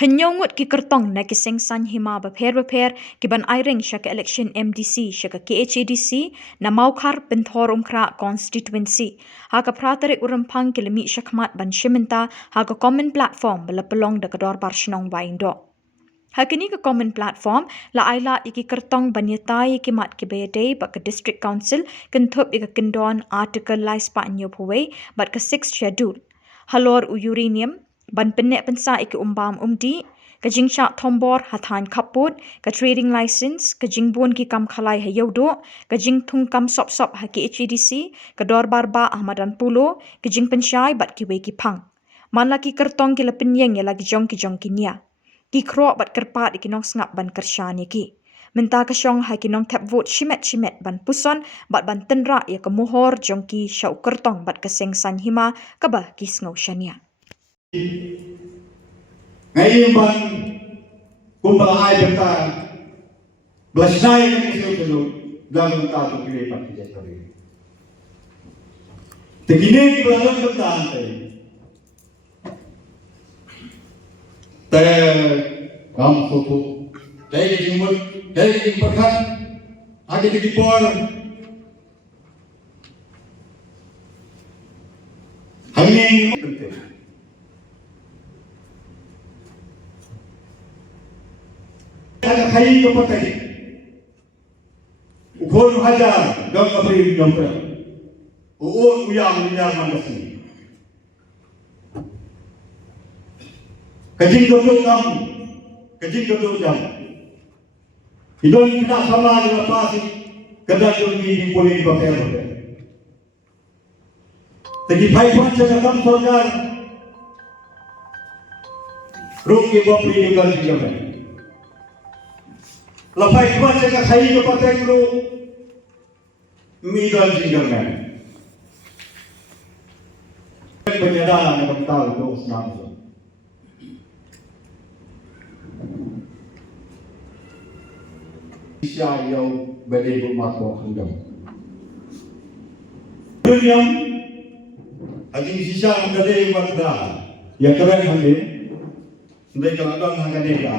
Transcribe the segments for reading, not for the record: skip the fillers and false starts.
Hanyongut ki kertong na kiseng san hima bapher ki ban airing siya ka election MDC siya ka KHADC na maukar benthor umkra constituency. Haka pratarik urampang kilimi siya kamat ban shiminta haka common platform bala pelong da kador barshnong waindo. Hakini ka common platform la aila iki kertong banyatai ki mat ki bayadei bat ka district council kentup ika kendon article lais pa nyo puwe bat ka 6th schedule. Halor uranium ban penek pensa iki umbam umdi kajing syak tombor hatan kaput ka trading license kajing bun ki kam khalai hayodo kajing tung kam sop ha ki HDC ka dor barba ahmadan pulo kajing pensyai bat ki we ki pang man laki kertong ki lapenyeng ya lagi jong ki nia ki kro bat kerpat iki nong ngap ban kersyani ki menta ka syong ha ki nong tap vote shimet ban puson bat ban tenra ya ka muhor jong ki syau kertong bat keseng san hima ka ba ki sngo syania. Ngayon bang kumpalahay bata belasnay ng isulog dalam tato kilipat di jatari. Tegini belalong bertahan tayo kamu foto tayo jumut tayo jumperkan ada di por hanging ada kayu kepakai ukon hajar dong kapri dompet uun uyang mandasi kajing dodok jam idon kita salah dengan pasi kedai ini boleh dipakai tapi baik macam sorgar rugi bapri dengan jaman Lepas itu saya khai kepada itu midal jinggaman. Penyadaran yang tahu itu senang. Siapa yang berdiri masuk hendak. Dunia, aji siapa yang berdiri masuk yang keren hendak. Mereka akan hendak dia.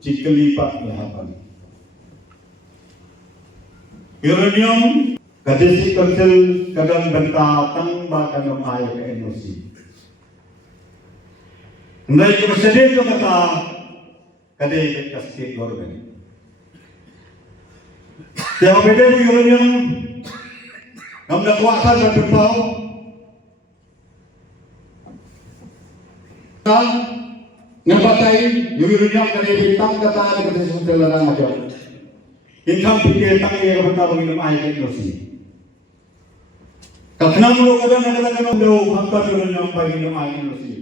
Jika lipat hapan. Uranium kadesi kancil kadang benta tang bahkan memahai ke emosi. Mereka bersedia tu kata kadai kasih korban. Tiap beda uranium nam dah kuatkan berpau. Ngapain uranium kadai bintang kata ada kasih setelah aja. Income pikir tang ia berkata menginap air emosi. Kalau mulu kadang-kadang do hampa uranium bagi minum air emosi.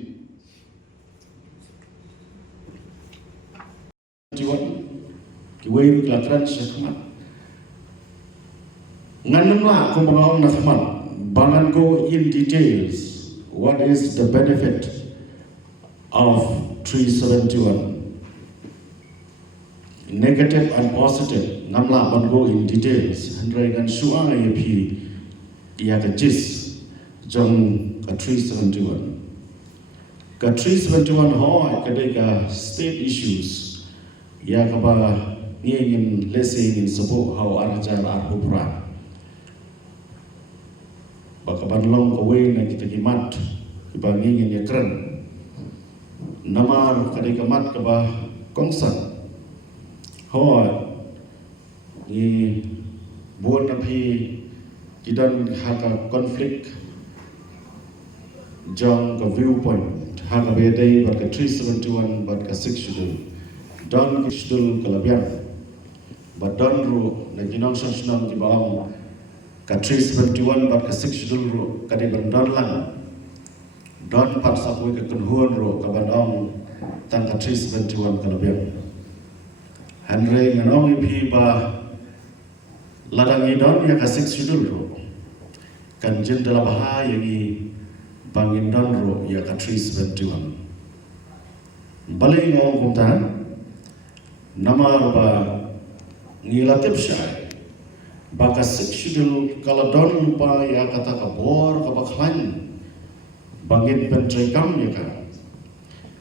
Jiwan kiwai kelatran sekhmat. Nganamlah aku mengawal nasman. Bangan go in details. What is the benefit of 371? Negative and positive. Ngamla ban go in details. Handrai kan suang IAP. Ia ke jis jong ka 371. Ka 371 ho kadai ka state issues. Ia ka ba ngin lesing in support how arajar arhubra. Baka ban long ka way na kita kimat. Kiba ngin ya keren. Namar kadai ka mat ka ba kongsan. Ho ni buat napi kidan haka konflik jong ka viewpoint haka bedai bat ka 371 bat ka 6 schedule don ka schedule kalabian bat don ru na ginong sansunam di balang ka 371 bat ka 6 schedule ru ka de don lang don pat sapoi ka kunhuan ru ka bandong tang ka 371 kalabian Andre nganong ipi ba ladang idon ya kasih sudul ro kan jendela bahaya ni bangin don ro ya ka 371 balik ngong kumtan nama ba ngilatip syai ba kasih sudul kalau don pa ya kata kabor ka baklan bangin pentrekam ya kan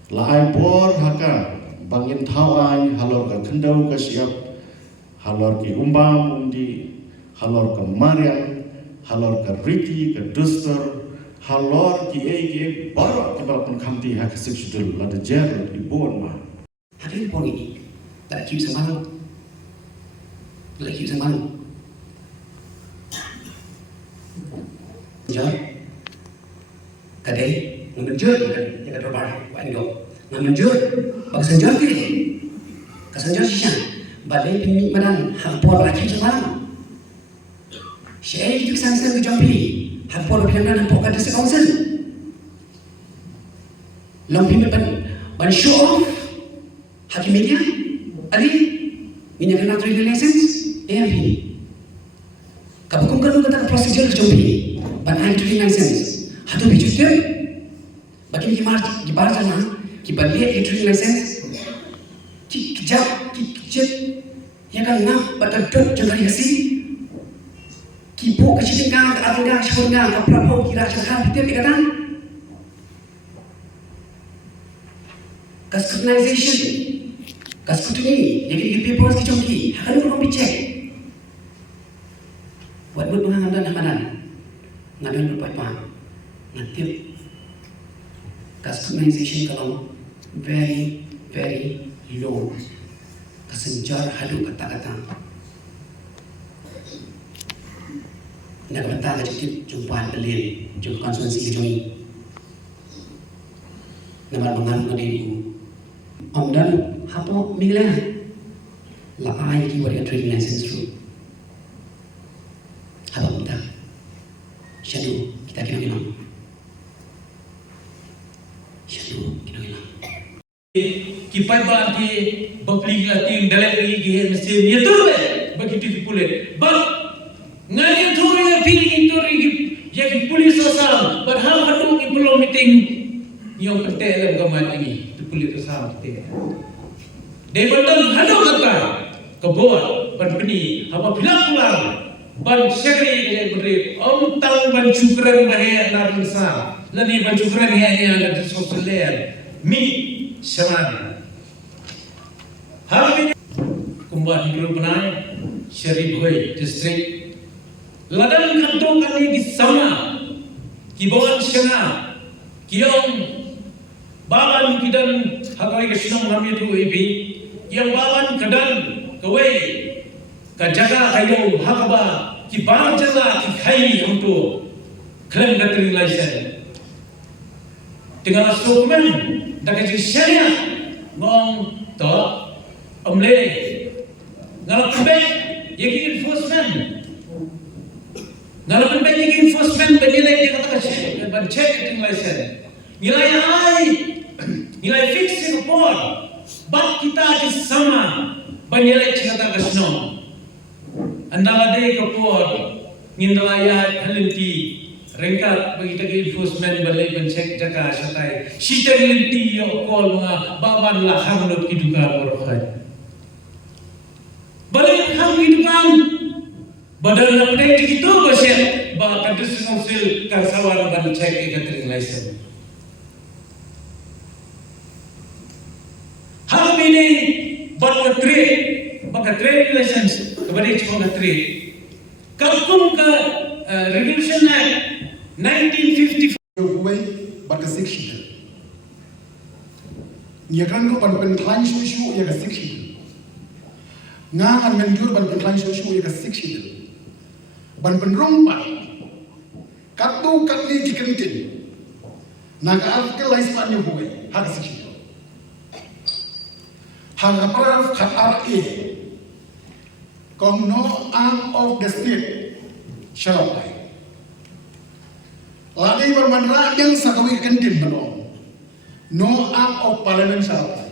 laai bor haka angin tawai, halor ka kendau ka siap, halor ki umbam undi, halor ka mariam, halor ka riti, ka duster, halor ki baru kita pun kamti hak seksual lada jer ibon ma. Hari pun ini tak kiu semalam, tak kiu semalam. Jar, kadai, menjur, yang terbaik, buat ini. Menjur, bagian jar ni, kasan jar sih, badai pini madan, hampor lagi semalam. Saya itu sangat jampi, hampor berkenaan hampor kada sekausan. Lampi ban show off, hakim media, ali, minyak trade license, AMP. Kabukum kalau kata prosedur jampi, ban trade license, hatu bijutir, bakin di bar sana, kita lihat trade license, kijap, ya kan nak, batal dot jangan dikasih. Kipo kasi tinggal ke arah syurga ke prabowo kira cakap kita dikatakan customization ini jadi di people si congki akan orang bicek buat menganggap hamadan ngadan berapa nanti customization kalau very low kesenjar hadu kata-kata nak bentang kecil jumpa beliau jumpa konsumensi kejoi nama mengan mengenai om dan apa milah la ai ki wari trading license through apa bentang shadow kita kena kipai ba ki bapli la tim dalai ki mesti nyetu begitu dipulet bab ngani thori pili tori ya ki pulis asal padahal hadu ki belum meeting yang penting dalam gaman ini pulis asal kita de betul hadu kata kebor ban beni apa bilang ban syari yang beri tang ban syukran bahaya narisa lani ban syukran yang ada sosial mi saman hari kumbat hidup benar syari boy distrik ladang kantong kami di sana kibawan sana kiong baban kidan hakai kesinong kami tu ibi yang baban kedan kawai kajaga kayu hakaba kibar jala kikai untuk klaim datering license dengan dokumen dak syariah ngong to omle ngalap kembali yaki enforcement Ngalaman banyak enforcement bernilai dia kata check, check license. Nilai fix Singapore, bak kita di sama bernilai kata kesno. Andala deh kapor, ngindalaya halinti rengkat bagi kita enforcement balai pencek jaga satai. Sita halinti yo call mga baban lahang lot kiduka borokay. Balai ham kidukan. Badal nak dek itu bosnya, bahkan terus konsil karsawan ban cek catering license. Hal ini bak trade license kepada cuma trade. Kalkum ke Regulation Act 1954. Huwei bak section. Nia kan ko ban klain susu ya ka section. Ngangan menjur ban klain susu ya ka section. Ban penrompak katu katli dikentin naga artikel lais panyo huwei hak section. Hak aparaf kat RA kong no arm of the state shall apply. Lagi bermanra yang sakawi kentin belum. No arm of parliament shall apply.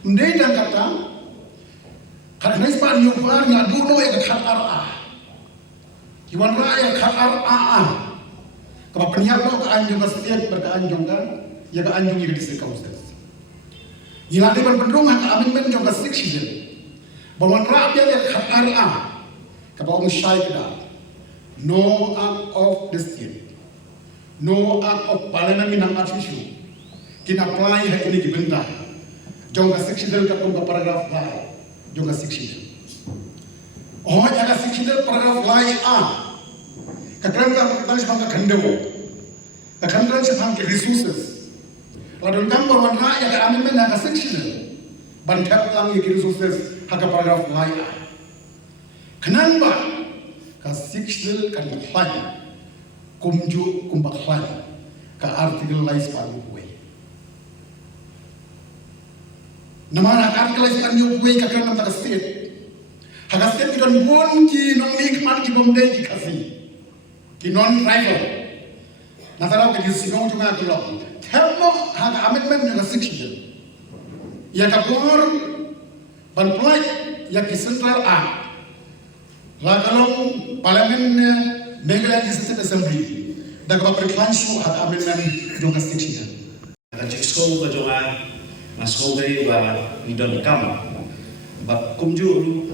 Ndai dan kata karena ispan nyumpar ngadu no yang kat RA. Iwan raya kat RA. Kapa penyiap no ke anjung ke setiap berkeanjung kan, ya ke anjung yang disekausan. Ilani berpendrungan amendment jong ke section. Bawan rakyat yang kat RA. Kapa orang syai kedah. No act of the state. No act of parliament minang artificial. kin apply hai ini ki benda jong ka section ka kum ka paragraph lai jong ka section oh ya ka section paragraph lai ka kran ka tang bang ka khandewo ka khandran se phang ke resources ladon kam wan ra ya ka amendment na ka section ban thap lang ye ki resources ha ka paragraph lai kenapa ka section kan lai kumju kumbak lai ka article lai span way namara ka article lai span way ka kan ta state ha state ki don bon ki nong ni man ki bom dei ki kasi ki non rival nataraw ka jisi ngong tunga ki lo thelmo ha ka amendment ka section ya ka bor ban play ya ki central Lakalong parlimen Meghalaya Legislative Assembly daga perklanshu hak amendment jong section. Kajikso bajonga nasobe wa idon kam bat kumju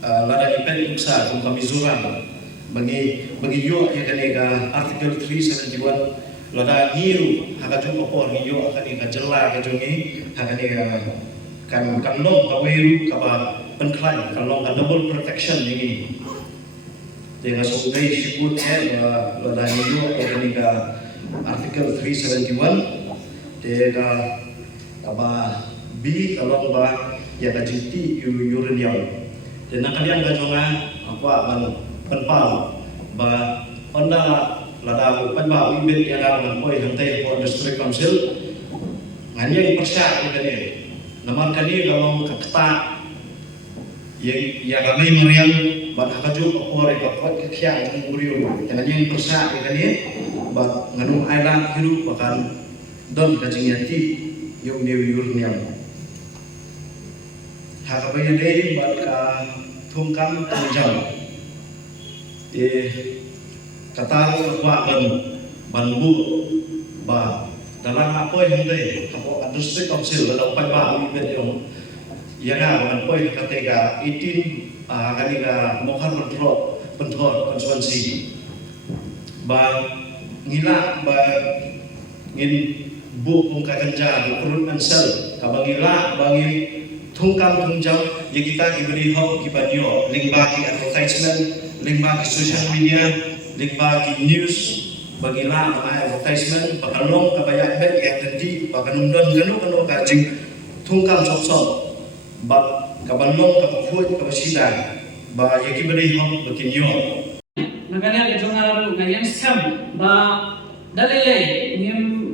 lada ipen uksa kum kamizuran bagi yo ya kanega article 371 lada hiru hakajung opor yo kanega jela kajongi hakanega kan long kaweru kaba penklaim kalau double protection ini dengan sogai sebut lada hiru kanega article 371 dengan apa B kalau ba ya kajiti uranium dan kalian gajonga apa penpal ba onda lada penba ibet yang akan poi hantai for district council nganya persya ini naman kali kalau kata yang kami meriang ba kaju opore ba kya yang buriu nganya persya ini ba nganu island hiru bahkan don kajingati yung uranium hakabaya dei ba ka thungkam tungjam kata wa banbu ba dalam apa yang deh apa industri council dalam apa ba ibet yung yaga ban poi katega 18 kaniga mokhar control konstituensi ba ngila ba ngin bu kung kakanja urun ansel kabangila bangi thungkam thungjam ye kita ibri ho kibanyo lingba ki advertisement lingba ki social media lingba ki news bagila ma advertisement pakalong kabayak bet yang tadi pakanundon ganu kanu kajing thungkam sok ba kabalong kapufut kabasida ba ye kibri ho bakinyo naganya kejongaru ngayen scam ba dalile ngim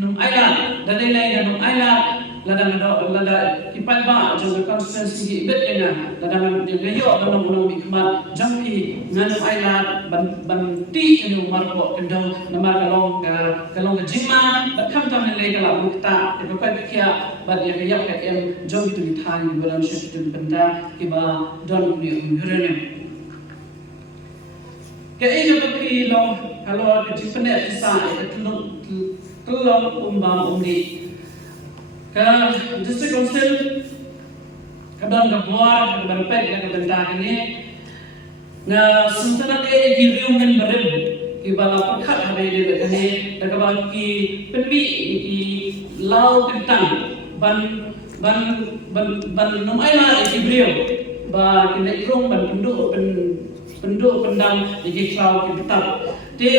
nung ayat dalile nung ayat lada ipan ba jong constituency ibet ena lada leyo nung bikmat jampi nganum ayat ban ti enu marko kendong namar kalong jima bakam tam le kala bukta e pa kia ba ya ya ka em jong tu thang balam shit benda kiba don ni uranium ke ina bakri lo kalau ke jipane sa ke tulong umbang umni ke district council kadang ke buat ke benpet ke benda ini na sentana ke giriung men berem ke bala perkhat habe de betane daga bagi penbi ki lau kentang ban nom aila ke brio ba ke nekrong ban penduk pendang di klau ke betal de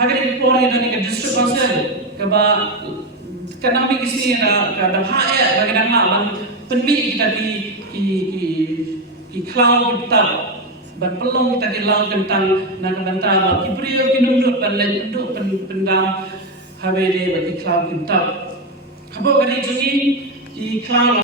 hagari pori dan ke district council ke ba kanami kisi na ka dabha bagaimana ban penbi kita di klau ke betal ban pelong kita di lau kentang na bantara ba kibrio kinunduk ban lenduk pendang habe de bagi klau ke betal kabo kali jungi di klau